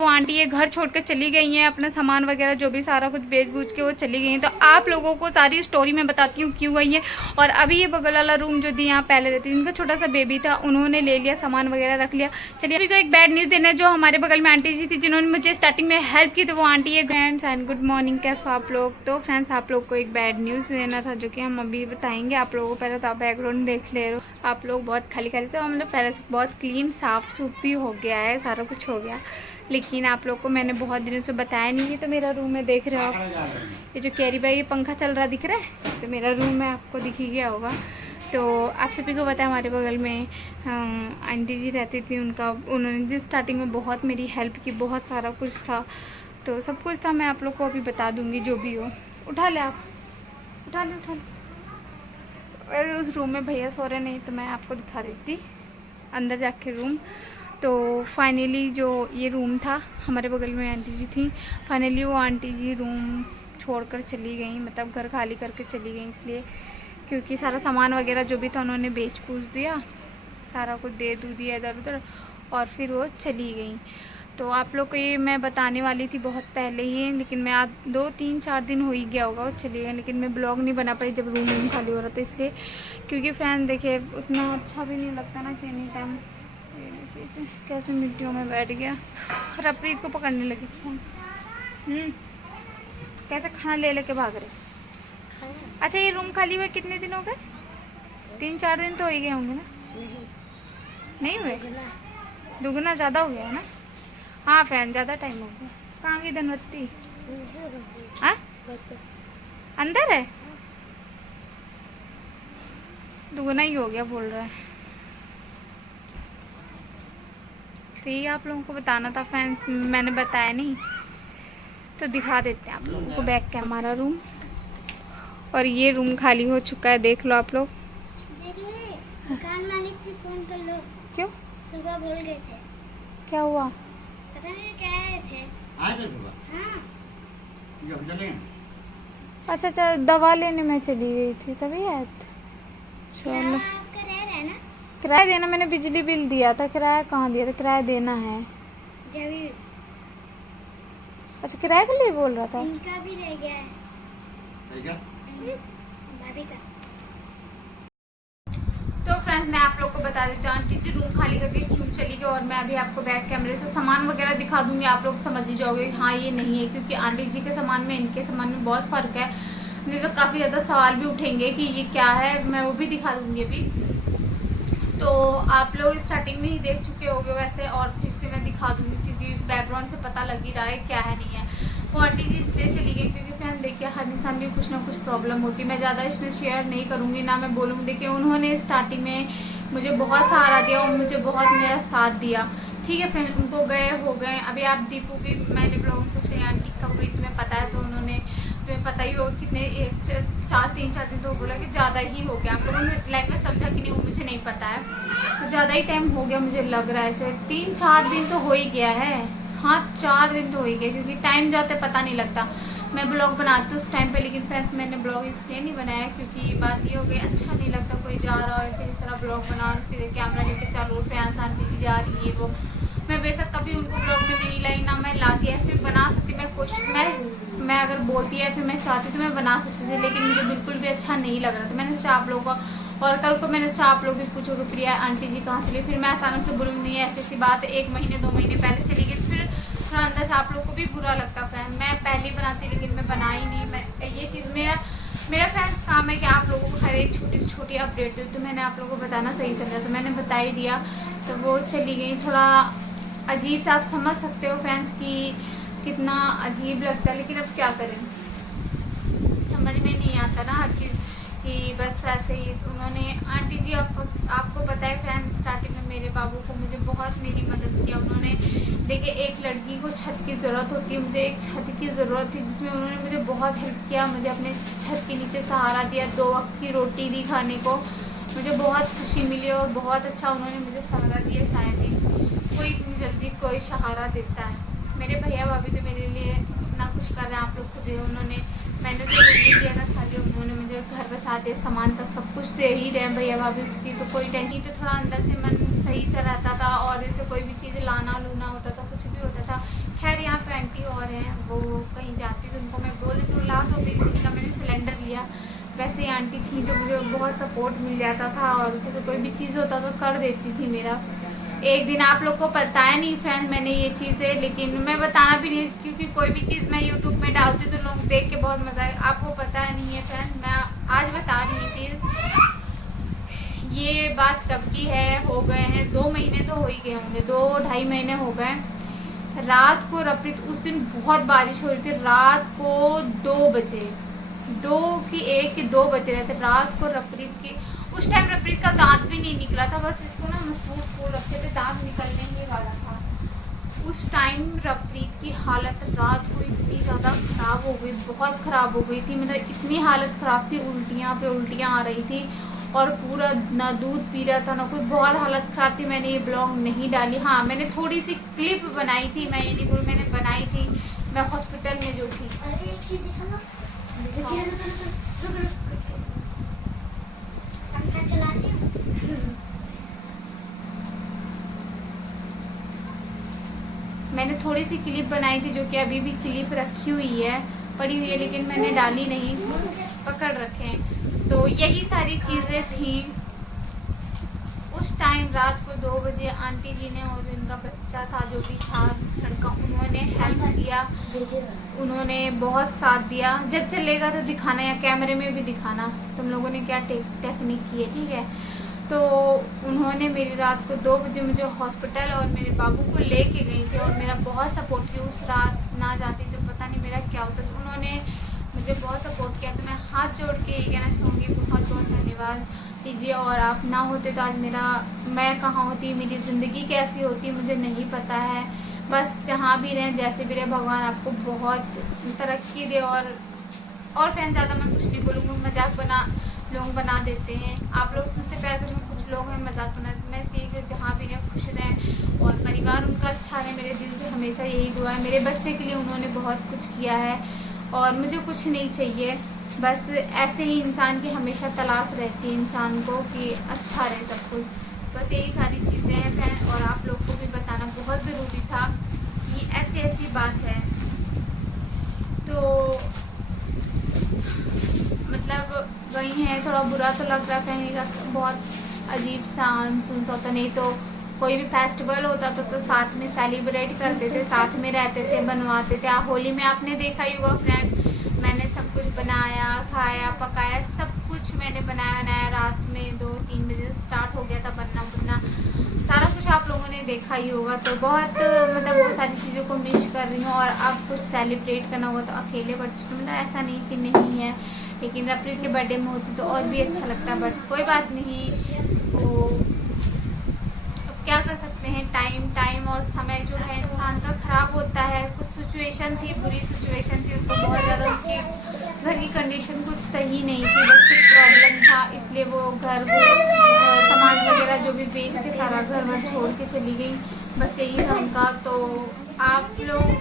वो आंटी ये घर छोड़कर चली गई हैं, अपना सामान वगैरह जो भी सारा कुछ बेच बूझ के वो चली गई हैं। तो आप लोगों को सारी स्टोरी मैं बताती हूँ क्यों गई है। और अभी ये बगल वाला रूम जो थी यहाँ पहले रहती थी, इनका छोटा सा बेबी था, उन्होंने ले लिया, सामान वगैरह रख लिया। चलिए अभी को एक बैड न्यूज़ देना है। जो हमारे बगल में आंटी जी थी जिन्होंने मुझे स्टार्टिंग में हेल्प की, तो वो आंटी है। फ्रेंड्स एंड गुड मॉर्निंग, कैसे हो आप लोग। तो फ्रेंड्स आप लोग को एक बैड न्यूज़ देना था जो कि हम अभी बताएंगे आप लोगों को। पहले तो आप बैकग्राउंड देख ले रहे हो, आप लोग बहुत खाली खाली से, मतलब पहले से बहुत क्लीन साफ सूफ भी हो गया है, सारा कुछ हो गया, लेकिन आप लोग को मैंने बहुत दिनों से बताया नहीं है। तो मेरा रूम है, देख रहे हो आप, ये जो कैरी बैग ये पंखा चल रहा दिख रहा है, तो मेरा रूम है, आपको दिख ही गया होगा। तो आप सभी को पता है हमारे बगल में आंटी जी रहती थी, उन्होंने जिस स्टार्टिंग में बहुत मेरी हेल्प की, बहुत सारा कुछ था, तो सब कुछ था। मैं आप लोग को अभी बता दूँगी जो भी हो। उठा ले आप, उठा ले। उस रूम में भैया सो रहे, नहीं तो मैं आपको दिखा देती अंदर जाके रूम। तो फाइनली जो ये रूम था, हमारे बगल में आंटी जी थी, फाइनली वो आंटी जी रूम छोड़कर चली गई, मतलब घर खाली करके चली गई, इसलिए क्योंकि सारा सामान वगैरह जो भी था उन्होंने बेच कूच दिया, सारा कुछ दे दू दिया इधर उधर, और फिर वो चली गई। तो आप लोग को ये मैं बताने वाली थी बहुत पहले ही, लेकिन मैं आज 2-3-4 दिन हो ही गया होगा वो चली गई, लेकिन मैं ब्लॉग नहीं बना पाई जब रूम खाली हो रहा था, इसलिए। क्योंकि फ्रेंड देखिए उतना अच्छा भी नहीं लगता ना कि एनी टाइम कैसे मिट्टियों में बैठ गया। हरप्रीत को पकड़ने लगी फोन। कैसे खाना ले लेके भाग रहे। अच्छा ये रूम खाली हुए कितने दिन हो गए? 3-4 दिन तो हो ही गए होंगे ना? नहीं हुए, दुगना ज़्यादा हो गया है ना। हाँ फ्रेंड ज़्यादा टाइम हो गया। कहाँ गई धनवत्ती? हाँ अंदर है, दुगना ही हो गया बोल रहा है। तो ये आप लोगों को बताना था फ्रेंड्स, मैंने बताया नहीं, तो दिखा देते हैं आप लोगों को बैक के हमारा रूम। और ये रूम खाली हो चुका है, देख लो आप लोग। दुकान मालिक को फोन कर लो। क्यों, सुबह बोल गए थे। क्या हुआ? पता नहीं क्या आए थे। आए थे सुबह? हाँ। जब चले अच्छा दवा लेने में चली गई थी तभी आए थे। चलो आपका रह रहा है ना? किराया देना, मैंने बिजली बिल दिया था, किराया कहाँ दिया था, किराया देना है। जब अच्छा किराए के लिए बोल रहा था। इनका भी रह गया है, क्या? भाभी का। तो फ्रेंड्स मैं आप लोग को बता देती हूँ आंटी जी रूम खाली करके क्यों चली गई, और मैं अभी आपको बैक कैमरे से सामान वगैरह दिखा दूंगी, आप लोग समझ ही जाओगे हाँ ये नहीं है, क्योंकि आंटी जी के सामान में इनके सामान में बहुत फ़र्क है। नहीं तो काफ़ी ज़्यादा सवाल भी उठेंगे कि ये क्या है, मैं वो भी दिखा दूंगी अभी। तो आप लोग स्टार्टिंग में ही देख चुके होंगे वैसे, और फिर से मैं दिखा दूंगी क्योंकि बैकग्राउंड से पता लग ही रहा है क्या है नहीं है। वो आंटी जी इसलिए चली गई क्योंकि फ्रेंड देखिए हर इंसान की कुछ ना कुछ प्रॉब्लम होती है। मैं ज़्यादा इसमें शेयर नहीं करूँगी ना मैं बोलूँगी। देखिए उन्होंने स्टार्टिंग में मुझे बहुत सहारा दिया और मुझे बहुत मेरा साथ दिया, ठीक है फ्रेंड। उनको गए हो गए, अभी आप दीपू भी मैंने ब्लॉग में पूछा आंटी कब गई तुम्हें पता है, तो उन्होंने तुम्हें पता ही होगा कितने 3-4 दिन, तो बोला कि ज़्यादा ही हो गया। आप लोगों ने लैंग्वेज समझा कि नहीं वो मुझे नहीं पता है, तो ज़्यादा ही टाइम हो गया मुझे लग रहा है, ऐसे 3-4 दिन तो हो ही गया है। हाँ 4 दिन तो हो ही गया, क्योंकि टाइम जाते पता नहीं लगता। मैं ब्लॉग बनाती हूँ उस टाइम पे, लेकिन फ्रेंड्स मैंने ब्लॉग इसलिए नहीं बनाया क्योंकि बात ये हो गई अच्छा नहीं लगता कोई जा रहा है फिर इस तरह ब्लॉग बना सीधे कैमरा लेके चालू फ्रेंड्स आंटी जी जा रही है वो। मैं बेशक कभी उनको ब्लॉग में नहीं लाई ना मैं लाती, ऐसे बना सकती मैं कोशिश मैं अगर बोलती है फिर मैं चाहती तो मैं बना सकती थी, लेकिन मुझे बिल्कुल भी अच्छा नहीं लग रहा था। मैंने सोचा आप लोगों को, और कल को मैंने सोचा आप लोग भी पूछोगे प्रिया आंटी जी कहाँ चली, फिर मैं अचानक से बोलूँगी नहीं ऐसी सी बात 1 महीने 2 महीने पहले चली गई, फिर थोड़ा अंदर से आप लोग को भी बुरा लगता है। मैं पहले बनाती लेकिन मैं बना ही नहीं। मैं ये चीज़ मेरा फ्रेंड्स काम है कि आप लोगों को हर एक छोटी से छोटी अपडेट दूँ, तो मैंने आप लोगों को बताना सही समझा तो मैंने बता ही दिया। तो वो चली गई, थोड़ा अजीब सा आप समझ सकते हो फ्रेंड्स कि कितना अजीब लगता है, लेकिन अब क्या करें समझ में नहीं आता ना हर चीज़ कि बस ऐसे ही। तो उन्होंने आंटी जी आपको पता है फ्रेंड्स स्टार्टिंग में मेरे बाबू को मुझे बहुत मेरी मदद किया उन्होंने। देखिए एक लड़की को छत की ज़रूरत होती है, मुझे एक छत की ज़रूरत थी जिसमें उन्होंने मुझे बहुत हेल्प किया, मुझे अपने छत के नीचे सहारा दिया, 2 वक्त की रोटी दी खाने को, मुझे बहुत खुशी मिली और बहुत अच्छा उन्होंने मुझे सहारा दिया। शायद ही कोई इतनी जल्दी कोई सहारा देता है। मेरे भैया भाभी तो मेरे लिए इतना कुछ कर रहे हैं, आप लोग खुद उन्होंने मैंने तो नहीं किया था, खाली उन्होंने मुझे घर बसा दिया, सामान तक सब कुछ दे ही रहे हैं भैया भाभी, उसकी तो कोई टेंशन। तो थोड़ा अंदर से मन सही से रहता था, और जैसे कोई भी चीज़ लाना लूना होता था कुछ भी होता था और हैं, वो कहीं जाती तो उनको मैं बोल देती हूँ ला तो मेरी चीज़ का मैंने सिलेंडर लिया। वैसे ही आंटी थी तो मुझे बहुत सपोर्ट मिल जाता था और जैसे कोई भी चीज़ होता तो कर देती थी मेरा। एक दिन आप लोग को बताया नहीं फ्रेंड्स मैंने ये चीज़ें, लेकिन मैं बताना भी नहीं क्योंकि कोई भी चीज़ मैं यूट्यूब में डालती तो लोग देख के बहुत मज़ा आए। आपको पता नहीं है फ्रेंड्स, मैं आज बता रही हूँ चीज़। ये बात कब की है, हो गए हैं 2 महीने तो हो ही गए होंगे, 2-2.5 महीने हो गए। रात को रप्रीत, उस दिन बहुत बारिश हो रही थी, रात को 2 बजे 2 की 1 के 2 बजे रहे थे रात को रप्रीत की। उस टाइम रप्रीत का दांत भी नहीं निकला था, बस इसको ना मसरूफ फूल रखे थे, दांत निकलने ही वाला था। उस टाइम रप्रीत की हालत रात को इतनी ज़्यादा ख़राब हो गई, बहुत ख़राब हो गई थी, मतलब इतनी हालत ख़राब थी, उल्टियाँ पे उल्टियाँ आ रही थी और पूरा ना दूध पी रहा था ना कुछ, बहुत हालत ख़राब थी। मैंने ये ब्लॉग नहीं डाली, हाँ मैंने थोड़ी सी क्लिप बनाई थी, मैं ये नहीं बोल मैंने बनाई थी, मैं हॉस्पिटल में जो थी। अरे एक चीज देखो ना, पंखा चलाती हूँ। मैंने थोड़ी सी क्लिप बनाई थी जो कि अभी भी क्लिप रखी हुई है, पड़ी हुई है, लेकिन मैंने डाली नहीं, पकड़ रखे हैं। तो यही सारी चीज़ें थी उस टाइम रात को 2 बजे। आंटी जी ने और इनका बच्चा था जो भी था लड़का, उन्होंने हेल्प किया, उन्होंने बहुत साथ दिया। जब चलेगा तो दिखाना या कैमरे में भी दिखाना तुम लोगों ने क्या टेक्निक की है, ठीक है। तो उन्होंने मेरी रात को 2 बजे मुझे हॉस्पिटल और मेरे बाबू को लेके गई थी और मेरा बहुत सपोर्ट किया। उस रात ना जाती तो पता नहीं मेरा क्या होता। तो उन्होंने मुझे बहुत सपोर्ट किया, तो मैं हाथ जोड़ के ये कहना चाहूँगी बहुत बहुत धन्यवाद कीजिए। और आप ना होते तो आज मैं कहाँ होती, मेरी ज़िंदगी कैसी होती मुझे नहीं पता है। बस जहाँ भी रहें जैसे भी रहें, भगवान आपको बहुत तरक्की दे। और फ्रेंड ज़्यादा मैं कुछ नहीं बोलूँगी, मजाक लोग बना देते हैं। आप लोग मुझसे प्यार करते हैं, कुछ लोग हैं मजाक बना, मैं सीख जहाँ भी रहें खुश रहें और परिवार उनका अच्छा रहे। मेरे दिल से हमेशा यही दुआ है। मेरे बच्चे के लिए उन्होंने बहुत कुछ किया है और मुझे कुछ नहीं चाहिए, बस ऐसे ही इंसान की हमेशा तलाश रहती है इंसान को कि अच्छा रहे सब कुछ। बस यही सारी चीज़ें हैं फ्रेंड, और आप लोग को भी बताना बहुत ज़रूरी था कि ऐसी बात है। तो मतलब गई हैं, थोड़ा बुरा तो लग रहा है का, बहुत अजीब सा सुनसा होता। नहीं तो कोई भी फेस्टिवल होता था तो साथ में सेलिब्रेट करते थे, साथ में रहते थे, बनवाते थे। होली में आपने देखा ही होगा फ्रेंड, मैंने सब कुछ बनाया, खाया, पकाया, सब कुछ मैंने बनाया। रात में 2-3 बजे स्टार्ट हो गया था बनना, सारा कुछ आप लोगों ने देखा ही होगा। तो बहुत मतलब वो सारी चीज़ों को मिस कर रही हूँ। और अब कुछ सेलिब्रेट करना होगा तो अकेले बच्चों, मतलब ऐसा नहीं कि नहीं है, लेकिन रप्रीत के बर्थडे में होती तो और भी अच्छा लगता, बट कोई बात नहीं। वो अब क्या कर सकते हैं, टाइम और समय जो है इंसान का ख़राब होता है। कुछ सिचुएशन थी, बुरी सिचुएशन थी, उनको बहुत ज़्यादा उनके घर की कंडीशन कुछ सही नहीं थी, बस कुछ प्रॉब्लम था, इसलिए वो घर सामान वगैरह जो भी बेच के सारा घर वर छोड़ के चली गई। बस यही था उनका। तो आप लोग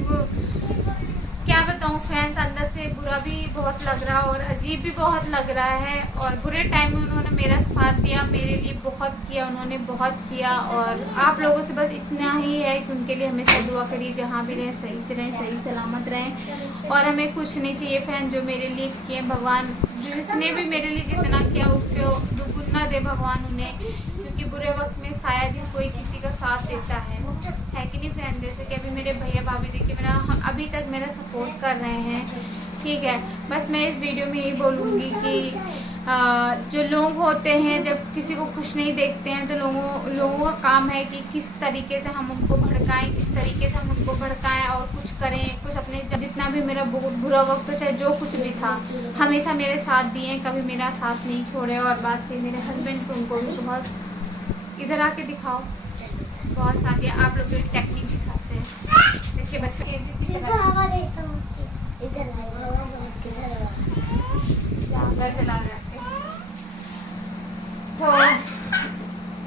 क्या बताऊँ फ्रेंड्स, अंदर से बुरा भी बहुत लग रहा और अजीब भी बहुत लग रहा है। और बुरे टाइम में उन्होंने मेरा साथ दिया, मेरे लिए बहुत किया, उन्होंने बहुत किया। और आप लोगों से बस इतना ही है कि उनके लिए हमेशा दुआ करिए, जहाँ भी रहें सही से रहें, सही सलामत रहें। और हमें कुछ नहीं चाहिए फ्रेंड, जो मेरे लिए किए भगवान, जिसने भी मेरे लिए जितना किया उसको दुगुना दे भगवान उन्हें, क्योंकि बुरे वक्त में शायद ही कोई किसी का साथ देता है कि नहीं फ्रेंड। जैसे कि अभी मेरे भैया भाभी देखिए मेरा अभी तक मेरा सपोर्ट कर रहे हैं, ठीक है। बस मैं इस वीडियो में यही बोलूँगी कि जो लोग होते हैं जब किसी को खुश नहीं देखते हैं तो लोगों का काम है कि किस तरीके से हम उनको भड़काएं, किस तरीके से हम उनको भड़काएं और कुछ करें, कुछ अपने जितना भी मेरा बुरा वक्त हो चाहे जो कुछ भी था, हमेशा मेरे साथ दिए, कभी मेरा साथ नहीं छोड़े। और बात की मेरे हस्बैंड को, उनको भी बहुत इधर आके दिखाओ, बहुत साथ दिया। आप लोग एक टेक्निक दिखाते हैं, देखिए बच्चों के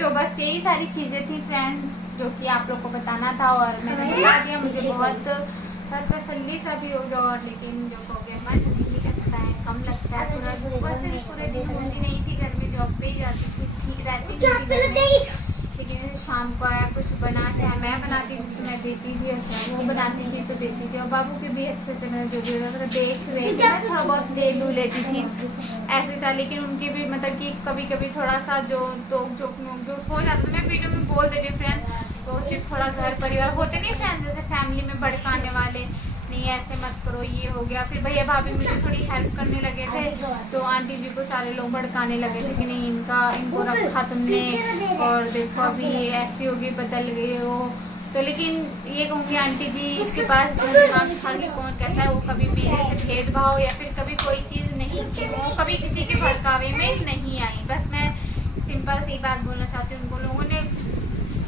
तो बस यही सारी चीज़ें थी फ्रेंड्स जो कि आप लोग को बताना था और मैंने बता दिया। मुझे बहुत तसल्ली सा भी हो गया। और लेकिन जो हो गया मन नहीं लगता है, कम लगता है थोड़ा। सुबह से भी पूरे दिन घूमती नहीं थी, घर में जॉब पे ही जाती थी, रहती थी, लेकिन जैसे शाम को आया कुछ बना, चाहे मैं बनाती थी तो मैं देती थी, अच्छा वो बनाती थी तो देती थी। और बाबू के भी अच्छे से मैं जो भी होता था देख रही थी, मैं थोड़ा बहुत ले लू लेती थी, ऐसे था। लेकिन उनके भी मतलब कि कभी कभी थोड़ा सा जो नोक जोक हो जाता था, मैं वीडियो में बोल दे रही फ्रेंड, तो सिर्फ थोड़ा घर परिवार होते नहीं फ्रेंड, जैसे फैमिली में भड़काने वाले, नहीं ऐसे मत करो, ये हो गया। फिर भैया भाभी मुझे थोड़ी हेल्प करने लगे थे, तो आंटी जी को सारे लोग भड़काने लगे थे कि नहीं इनको रखा तुमने, और देखो अभी ये ऐसी होगी, बदल गई हो। तो लेकिन ये कहूँगी आंटी जी इसके पास दिमाग था कि कौन कैसा है, वो कभी मेरे से भेदभाव या फिर कभी कोई चीज़ नहीं की, वो कभी किसी के भड़कावे में नहीं आई। बस मैं सिंपल सी बात बोलना चाहती हूँ, उनको लोगों ने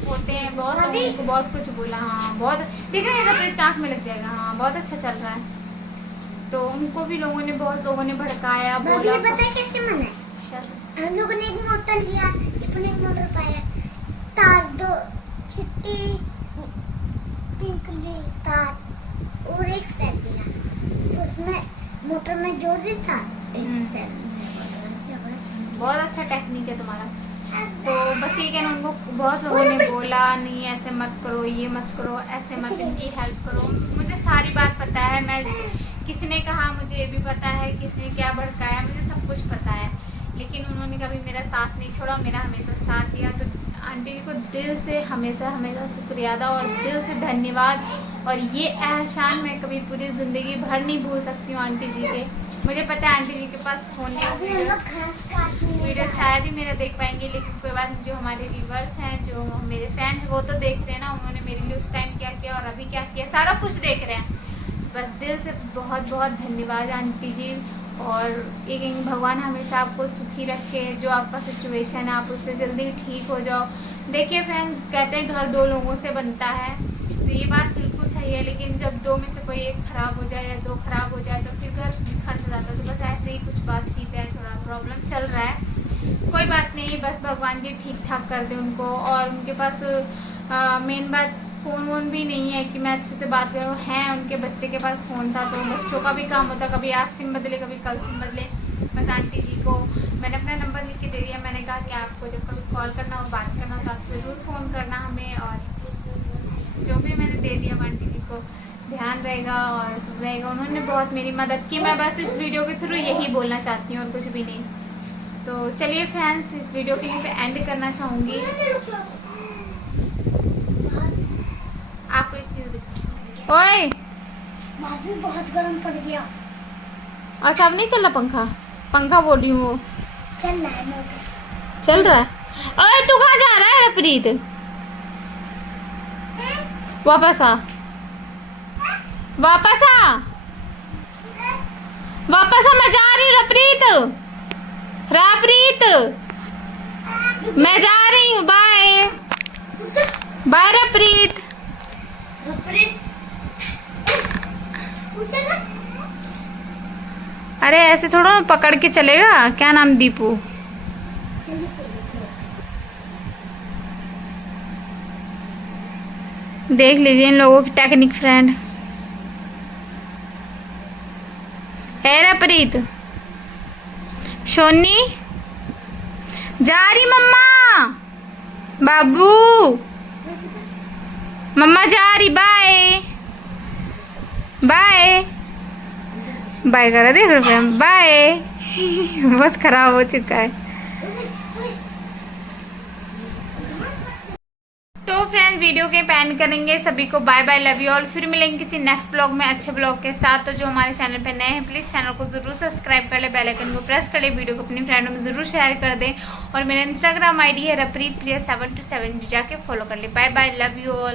होते हैं बहुत लोगों को बहुत कुछ बोला, हाँ बहुत देख रहे हैं, अपनी आँख में लग जाएगा, हाँ बहुत अच्छा चल रहा है। तो उनको भी बहुत लोगों ने भड़काया, बोला। पता है कैसे मना है? हम लोगों ने एक मोटर लिया, टिप्पणी एक मोटर पाया, तार दो चिट्टी पिंकली तार और एक सेल लिया, फिर उसमें मोटर में जोड़ दी था एक सेल। बहुत अच्छा टेक्निक है तुम्हारा। तो बस ये कहना, उनको बहुत लोगों ने बोला नहीं ऐसे मत करो, ये मत करो, ऐसे मत, इनकी हेल्प करो। मुझे सारी बात पता है, मैं किसी ने कहा मुझे ये भी पता है, किसी ने क्या भड़काया, मुझे सब कुछ पता है। लेकिन उन्होंने कभी मेरा साथ नहीं छोड़ा, मेरा हमेशा साथ दिया। तो आंटी जी को दिल से हमेशा शुक्रिया अदा और दिल से धन्यवाद। और ये एहसान मैं कभी पूरी ज़िंदगी भर नहीं भूल सकती हूँ आंटी जी के। मुझे पता है आंटी जी के पास फ़ोन नहीं, वीडियो शायद ही मेरा देख पाएंगे, लेकिन कोई बात नहीं, जो हमारे व्यूवर्स हैं, जो मेरे फ्रेंड हैं, वो तो देख रहे हैं ना, उन्होंने मेरे लिए उस टाइम क्या किया और अभी क्या किया, सारा कुछ देख रहे हैं। बस दिल से बहुत बहुत धन्यवाद आंटी जी। और एक भगवान हमेशा आपको सुखी रखे, जो आपका सिचुएशन है आप उससे जल्दी ठीक हो जाओ। देखिए फ्रेंड, कहते हैं घर दो लोगों से बनता है, तो ये बात बिल्कुल सही है। लेकिन जब दो में से कोई एक खराब हो जाए या दो खराब हो जाए तो फिर घर बिखर जाता है। तो बस ऐसे ही कुछ बातचीत है, थोड़ा प्रॉब्लम चल रहा है, कोई बात नहीं, बस भगवान जी ठीक ठाक कर दे उनको। और उनके पास मेन बात फ़ोन वोन भी नहीं है कि मैं अच्छे से बात करूँ, हैं उनके बच्चे के पास फ़ोन था, तो बच्चों का भी काम होता, कभी आज सिम बदले कभी कल सिम बदले। बस आंटी जी को मैंने अपना नंबर लिख के दे दिया, मैंने कहा कि आपको जब कभी कॉल करना हो, बात करना हो तो आप ज़रूर फ़ोन करना हमें। और जो भी मैंने दे दिया आंटी जी को, ध्यान रहेगा और सब रहेगा। उन्होंने बहुत मेरी मदद की, मैं बस इस वीडियो के थ्रू यही बोलना चाहती हूँ और कुछ भी नहीं। तो चलिए फ्रेंड्स, इस वीडियो के लिए एंड करना चाहूँगी। आपको एक चीज़ दिखा, ओए भाभी बहुत गर्म पड़ गया। अच्छा अब नहीं चल रहा पंखा, पंखा बोल रही हूँ वो चल रहा है मोटर, चल रहा है। अरे तू कहाँ जा रहा है रप्रीत, वापस आ, वापस आ, वापस आ, मैं जा रही हूँ रप्रीत, रप्रीत मैं जा रही हूँ, बाय बाय रप्रीत। अरे ऐसे थोड़ा ना पकड़ के चलेगा, क्या नाम दीपू। देख लीजिए इन लोगों की टेक्निक फ्रेंड। है रप्रीत, सोनी जा रही, मम्मा बाबू, मम्मा जा रही, बाय बाय बाय करा, देख रहे हैं बाय। बहुत खराब हो चुका है। तो फ्रेंड्स वीडियो के पैन करेंगे, सभी को bye bye, love you all. फिर मिलेंगे किसी नेक्स्ट ब्लॉग में अच्छे ब्लॉग के साथ। तो जो हमारे चैनल पे नए हैं प्लीज़ चैनल को ज़रूर सब्सक्राइब कर ले, बेल आइकन को प्रेस कर ले, वीडियो को अपनी फ्रेंडों में ज़रूर शेयर कर दें। और मेरा इंस्टाग्राम आईडी है रप्रीत प्रिया 727, जाके फॉलो कर ले। Bye bye, love you all.